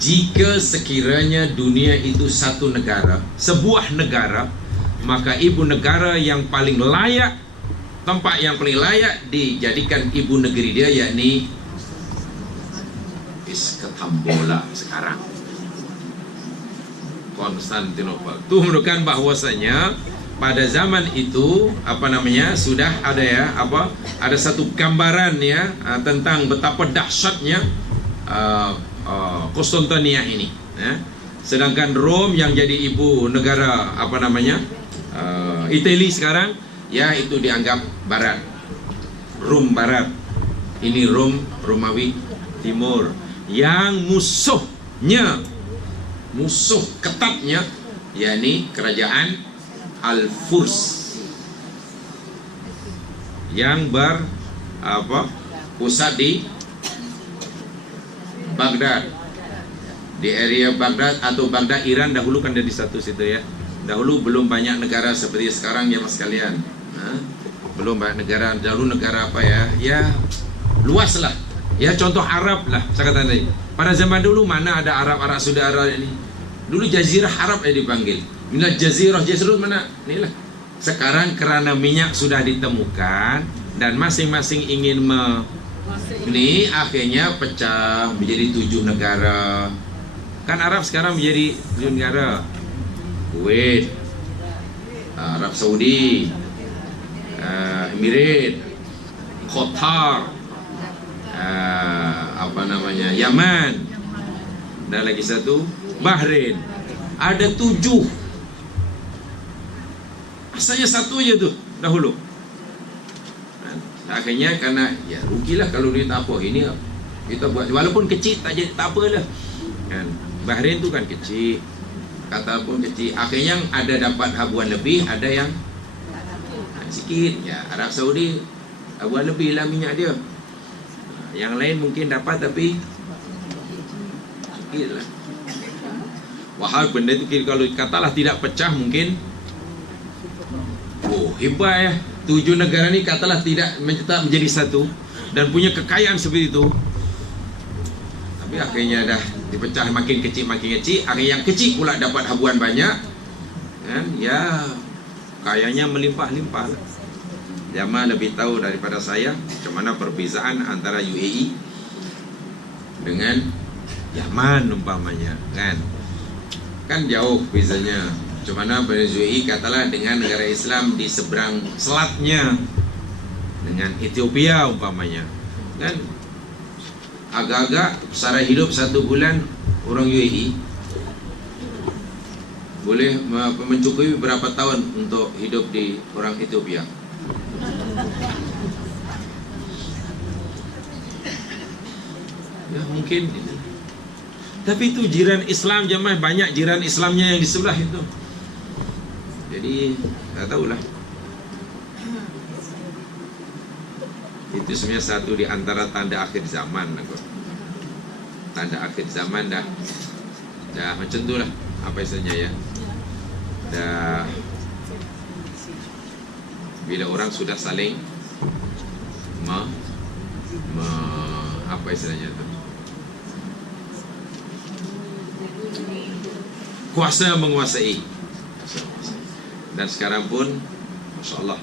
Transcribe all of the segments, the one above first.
Jika sekiranya dunia itu satu negara, sebuah negara, maka ibu negara yang paling layak, tempat yang paling layak dijadikan ibu negeri dia, yakni Istanbul sekarang, Konstantinopel. Itu menunjukkan bahwasanya pada zaman itu sudah ada ada satu gambaran tentang betapa dahsyatnya Konstantinia ini. Sedangkan Rom yang jadi ibu negara Italia sekarang, itu dianggap barat, Rom barat. Ini Romawi Timur, yang musuh ketatnya yakni kerajaan Al-Furs yang pusat di Baghdad, di area Baghdad atau Baghdad Iran. Dahulu kan ada di satu situ ya. Dahulu belum banyak negara seperti sekarang ya mas sekalian. Belum banyak negara. Dahulu negara ya luas lah. Ya contoh Arab lah saya kata tadi. Pada zaman dulu mana ada Arab saudara ini. Dulu Jazirah Arab dipanggil. Minat Jazirah mana? Inilah. Sekarang kerana minyak sudah ditemukan dan masing-masing ingin ini akhirnya pecah menjadi 7 negara. Kan Arab sekarang menjadi 7 negara. Kuwait, Arab Saudi, Emirat, Qatar, Yaman, dan lagi satu Bahrain. Ada 7. Asalnya satu aja tuh dahulu. Akhirnya karena ya rugilah kalau duit apa ini kita buat, walaupun kecil tak apalah kan. Bahrain tu kan kecil, Qatar pun kecil. Akhirnya yang ada dapat habuan lebih, ada yang sikit ya. Arab Saudi habuan lebih lah minyak dia. Yang lain mungkin dapat tapi sikit lah. Wahal benda tu kalau katalah tidak pecah mungkin hebat ya. 7 negara ni katalah tidak tetap menjadi satu dan punya kekayaan seperti itu, tapi akhirnya dah dipecah makin kecil. Akhirnya yang kecil pula dapat habuan banyak kan, ya kayanya melimpah-limpah lah. Jamal lebih tahu daripada saya macam mana perbezaan antara UAE dengan Yaman umpamanya kan jauh bezanya. Macam mana UAE katalah dengan negara Islam di seberang selatnya dengan Ethiopia umpamanya kan, agak-agak sara hidup 1 bulan orang UAE boleh mencukupi berapa tahun untuk hidup di orang Ethiopia. Ya mungkin, tapi itu jiran Islam jemaah, banyak jiran Islamnya yang di sebelah itu. Jadi tak tahulah. Itu sebenarnya satu di antara tanda akhir zaman. Tanda akhir zaman dah macam tu lah. Apa saja ya. Dah bila orang sudah saling apa istilahnya tu, kuasa menguasai. Dan sekarang pun Masya Allah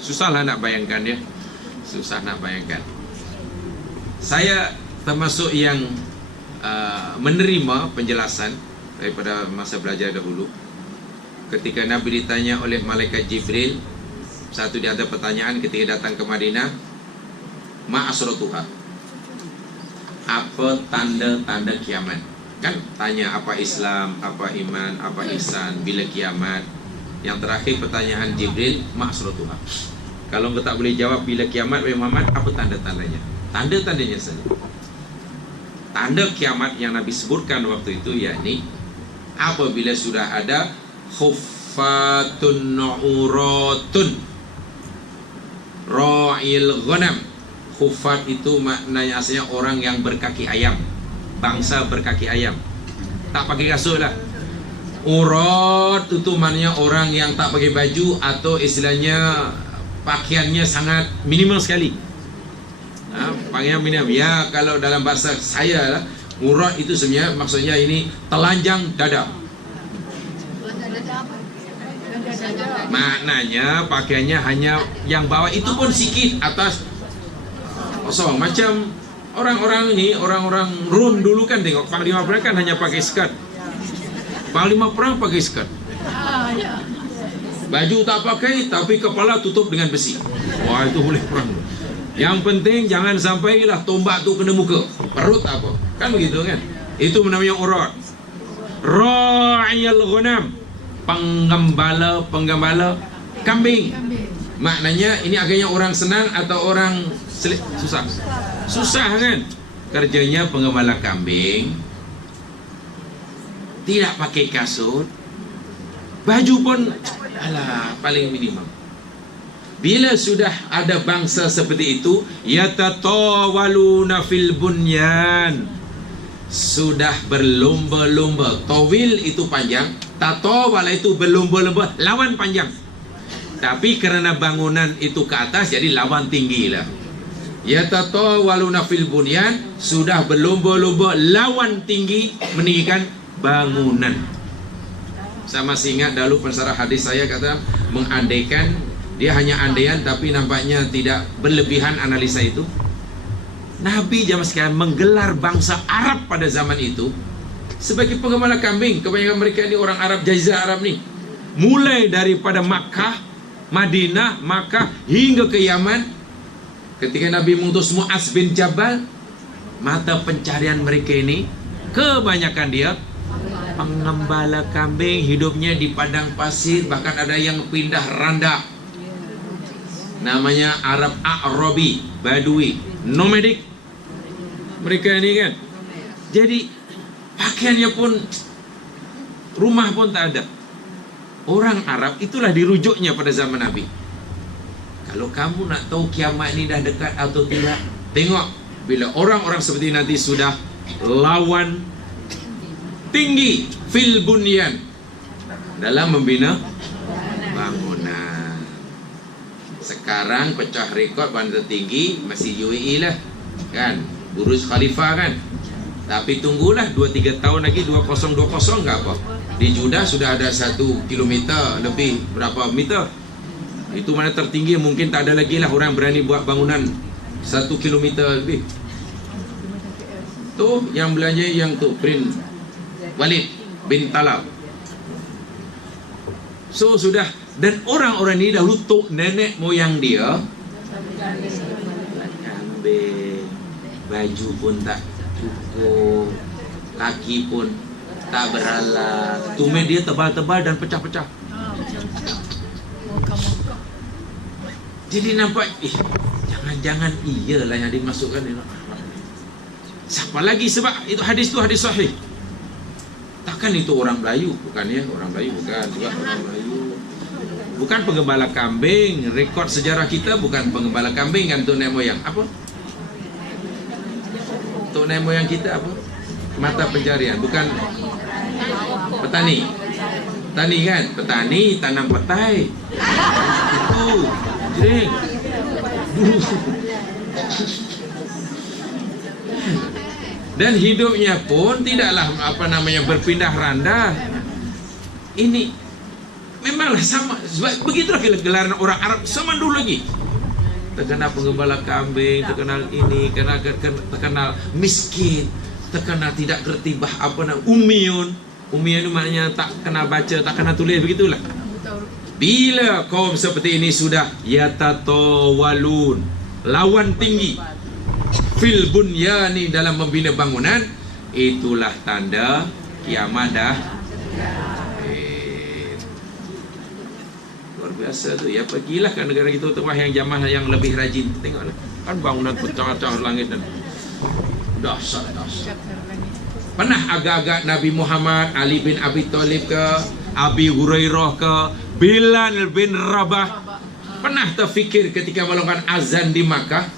susahlah nak bayangkan ya. Susah nak bayangkan. Saya termasuk yang menerima penjelasan daripada masa belajar dahulu. Ketika Nabi ditanya oleh Malaikat Jibril, satu di antara pertanyaan ketika datang ke Madinah, Ma asratuha, apa tanda-tanda kiamat? Kan tanya apa Islam, apa iman, apa ihsan, bila kiamat. Yang terakhir pertanyaan Jibril, Ma asratuha. Kalau engkau tak boleh jawab bila kiamat, wahai Muhammad, apa tanda-tandanya? Tanda-tandanya saja. Tanda kiamat yang Nabi sebutkan waktu itu yakni apabila sudah ada khuffatun nu'uratun ra'il ghanam. Khuffat itu maknanya asalnya orang yang berkaki ayam, bangsa berkaki ayam, tak pakai kasut lah. Urat itu maknanya orang yang tak pakai baju atau istilahnya pakaiannya sangat minimal sekali. Pakaian minimum. Ya kalau dalam bahasa saya lah, Urat itu sebenarnya maksudnya ini telanjang dada. Maknanya pakaiannya hanya yang bawah itu pun sikit, atas kosong. Macam orang-orang ini, orang-orang Rom dulu kan tengok panglima perang kan hanya pakai skirt. Panglima perang pakai skirt. Baju tak pakai tapi kepala tutup dengan besi. Wah, itu boleh perang. Yang penting jangan sampailah tombak tu kena muka, perut apa. Kan begitu kan? Itu namanya urat. Ra'iyal ghanam, penggembala kambing. Maknanya ini agaknya orang senang atau orang susah? Susah kan? Kerjanya penggembala kambing. Tidak pakai kasut. Baju pun alah paling minimum. Bila sudah ada bangsa seperti itu, yatatawaluna fil bunyan, sudah berlomba-lomba. Tawil itu panjang, tatawala itu berlomba-lomba, lawan panjang. Tapi kerana bangunan itu ke atas, jadi lawan tinggi lah. Yatatawaluna fil bunyan, sudah berlomba-lomba lawan tinggi meninggikan bangunan. Saya masih ingat dulu pensarah hadis saya kata mengandaikan, dia hanya andaian tapi nampaknya tidak berlebihan analisa itu. Nabi zaman sekarang menggelar bangsa Arab pada zaman itu sebagai penggembala kambing. Kebanyakan mereka ini orang Arab, Jazirah Arab nih. Mulai daripada Makkah, Madinah, Makkah hingga ke Yaman. Ketika Nabi mengutus Mu'az bin Jabal, mata pencarian mereka ini kebanyakan dia penggembala kambing, hidupnya di padang pasir, bahkan ada yang pindah randa. Namanya Arab A'rabi, Badui, nomadik. Mereka ini kan. Jadi pakaiannya pun, rumah pun tak ada. Orang Arab itulah dirujuknya pada zaman Nabi. Kalau kamu nak tahu kiamat ini dah dekat atau tidak, tengok bila orang-orang seperti nanti sudah lawan tinggi fil bunyan, dalam membina bangunan. Sekarang pecah rekod bandar tinggi masih UAE lah kan, Burj Khalifa kan. Tapi tunggulah 2-3 tahun lagi 2020 enggak apa. Di Jeddah sudah ada 1 kilometer lebih, berapa meter. Itu mana tertinggi, mungkin tak ada lagi lah orang berani buat bangunan 1 kilometer lebih. Tu yang belanja yang tu Prince Walid bin Talal. So sudah. Dan orang-orang ini dahulu tok nenek moyang dia kambing, baju pun tak cukup, kaki pun tak beralat, tumit dia tebal-tebal dan pecah-pecah. Jadi nampak, jangan-jangan iyalah yang dimasukkan ini. Siapa lagi, sebab itu hadis sahih. Takkan itu orang Melayu, bukan ya? Orang Melayu bukan, juga orang Melayu. Bukan penggembala kambing. Rekod sejarah kita bukan penggembala kambing kan, tok nenek moyang. Apa? Tok nenek moyang kita apa? Mata pencarian, bukan petani. Petani kan? Petani tanam petai. Itu. Jadi dan hidupnya pun tidaklah berpindah randa. Ini memanglah sama, begitulah gelaran orang Arab zaman dulu lagi. Terkenal penggembala kambing, terkenal ini, terkenal miskin, terkenal tidak kerti ummiyun. Ummiyun itu maknanya tak kenal baca, tak kenal tulis, begitulah. Bila kaum seperti ini sudah yatatawalun, lawan tinggi fil bunyani, dalam membina bangunan, itulah tanda kiamat dah. Biasa tu ya, pergilah ke negara kita tengah yang jamaah yang lebih rajin. Tengoklah kan bangunan pecah-pecah langit dan dahsyat. Pernah agak-agak Nabi Muhammad, Ali bin Abi Thalib ke, Abi Hurairah ke, Bilal bin Rabah pernah terfikir ketika melakukan azan di Makkah,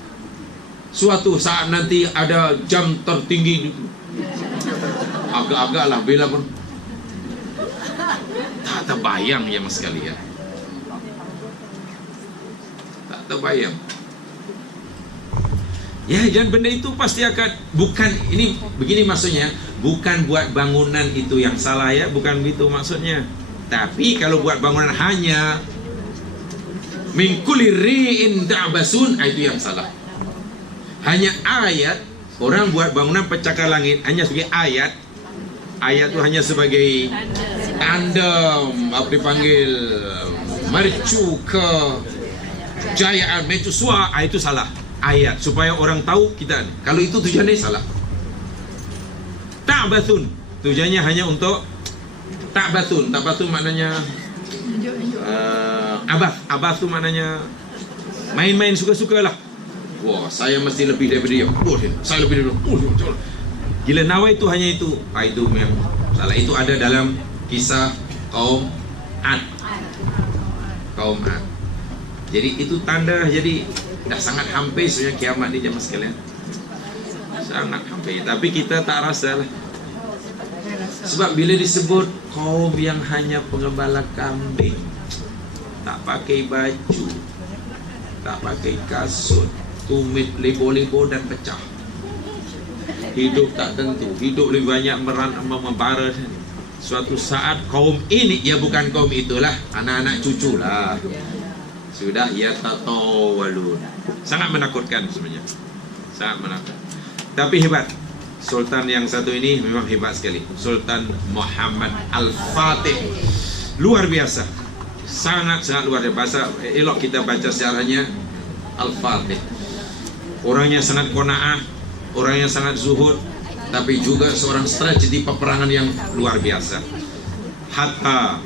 suatu saat nanti ada jam tertinggi, agak-agaklah Bilal pun tak terbayang ya mas sekalian. Terbayang. Ya, dan benda itu pasti akan, bukan ini begini maksudnya, bukan buat bangunan itu yang salah ya, bukan begitu maksudnya. Tapi kalau buat bangunan hanya min kulli ri'in da'basun, itu yang salah. Hanya ayat, orang buat bangunan pencakar langit hanya sebagai ayat. Ayat itu hanya sebagai tanda, apa dipanggil, mercu ke jayaan mercusuar, itu salah. Ayat supaya orang tahu kita. Kalau itu tujuannya salah. Ta'bathun, tujuannya hanya untuk ta'bathun. Ta'bathun maknanya abath tu maknanya main-main suka-suka lah. Wah, saya mesti lebih daripada dia. Saya lebih daripada dia. Gila nawa itu hanya itu. Itu memang salah. Itu ada dalam kisah kaum Ad. Kaum Ad. Jadi itu tanda, jadi dah sangat hampir sebenarnya kiamat di jamaah sekalian. Sangat hampir. Tapi kita tak rasa lah. Sebab bila disebut kaum yang hanya pengembala kambing, tak pakai baju, tak pakai kasut, tumit lebo-lebo dan pecah, hidup tak tentu, hidup lebih banyak membara. Suatu saat kaum ini, ya bukan kaum itulah, anak-anak cucu lah, sudah ya tatawalun. Sangat menakutkan sebenarnya, sangat menakutkan. Tapi hebat, Sultan yang satu ini memang hebat sekali, Sultan Muhammad Al-Fatih, luar biasa, sangat-sangat luar biasa. Elok kita baca sejarahnya Al-Fatih. Orangnya sangat qanaah, orangnya sangat zuhud, tapi juga seorang strategi peperangan yang luar biasa. Hatta